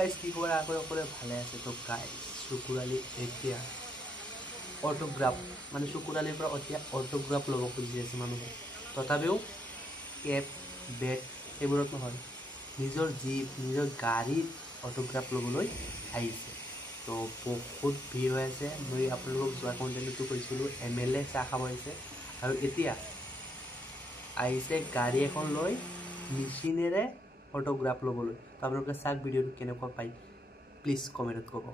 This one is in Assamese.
গাইজ কি খবৰ সকলোৰে ভালে আছে তো গাইজ চকুৰালি এতিয়া অটোগ্ৰাফ মানে চকুৰালিৰ পৰা এতিয়া অটোগ্ৰাফ ল'ব খুজি আছে মানুহে তথাপিও কেব বেগ সেইবোৰত নহয় নিজৰ জীপ নিজৰ গাড়ীত অটোগ্ৰাফ ল'বলৈ আহিছে তো বহুত ভিৰ হৈ আছে মই আপোনালোকক যোৱা কণ্টেণ্টটো কৈছিলোঁ MLA চাহ খাব আহিছে আৰু এতিয়া আহিছে গাড়ী এখন লৈ মেচিনেৰে অটোগ্ৰাফ ল'বলৈ তো আপোনালোকে চাওক ভিডিঅ'টো কেনেকুৱা পাই প্লিজ কমেণ্টত ক'ব